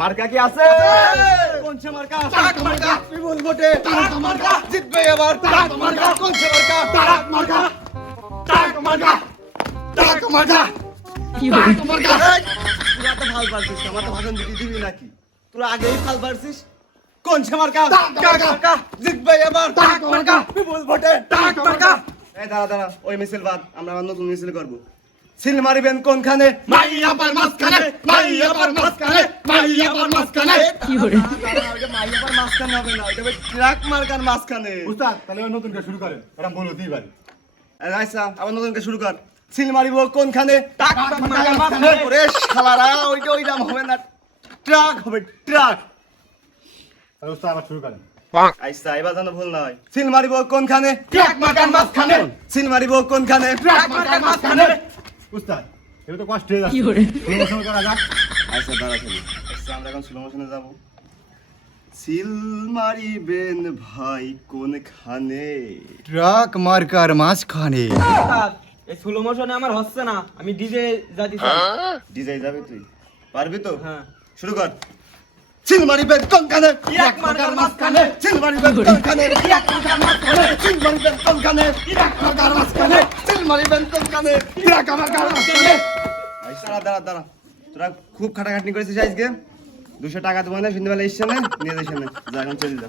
মার্কা কি আছে? কোনছে মার্কা? টাক মার্কা। বিপুল ভোটে টাক মার্কা জিতবে এবার। টাক মার্কা। কোনছে মার্কা? টাক মার্কা। টাক মার্কা। টাক মার্কা। কি হলো? টাক মার্কা। তোরা তো ভাল পারছিস, আমার তো ভাষণ দিতে দিবি নাকি? তোরা আগেই ভাল পারছিস। কোনছে মার্কা? টাক মার্কা জিতবে এবার। টাক মার্কা। বিপুল ভোটে টাক মার্কা। এই দাঁড়া দাঁড়া, ওই মিছিল বাদ, আমরা আবার নতুন মিছিল করব। সিল মারিবেন কোনখানে? মাইয়াপার মাঝখানে। মাইয়াপার মাঝখানে। মাইয়াপার মাঝখানে। কি হলো? ওটা মাইয়াপার মাঝখানে হবে না, ওটা হবে ট্রাক মার্কার মাঝখানে। উস্তাদ তাহলে এবার নতুন করে শুরু করেন, এটা বলো দিবারি। আচ্ছা, আবার নতুন করে শুরু কর। সিল মারিব কোনখানে? টাক মার্কার মাঝখানে। ওরে শালারা, ওইটা ওইটা হবে না, ট্রাক হবে ট্রাক। তাহলে উস্তাদ আবার শুরু করেন। আচ্ছা, এবার যেন ভুল না হয়। সিল মারিব কোনখানে? ট্রাক মার্কার মাঝখানে। সিল মারিব কোনখানে? ট্রাক মার্কার মাঝখানে। উস্তাদ এবার তো কষ্ট হয়ে যাচ্ছে, প্রমোশন করা যাক। আচ্ছা দাঁড়া খেলি। আচ্ছা, আমরা এখন স্লো মোশনে যাবো। সিল মারিবেন ভাই কোনখানে? ট্রাক মার্কার মাঝখানে। এই স্লো মোশনে আমার হচ্ছে না, আমি ডিজে যাচ্ছি। ডিজাই যাবি তুই? পারবি তো? হ্যাঁ। শুরু কর। সিল মারিবেন কোনখানে? ট্রাক মার্কার মাঝখানে। সিল মারিবেন কোনখানে? ট্রাক মার্কার মাঝখানে। সিল মারিবেন কোনখানে? ট্রাক মার্কার মাঝখানে। সিল মারিবেন কোনখানে? ট্রাক মার্কার মাঝখানে। আচ্ছা দাঁড়া দাঁড়া, তোরা খুব খাটাখাটনি করেছিস আজকে। 200 টাকা দেবো না, সন্ধ্যাবেলা এসছে না, নিয়ে যাইস না, যা এখন চলে যা।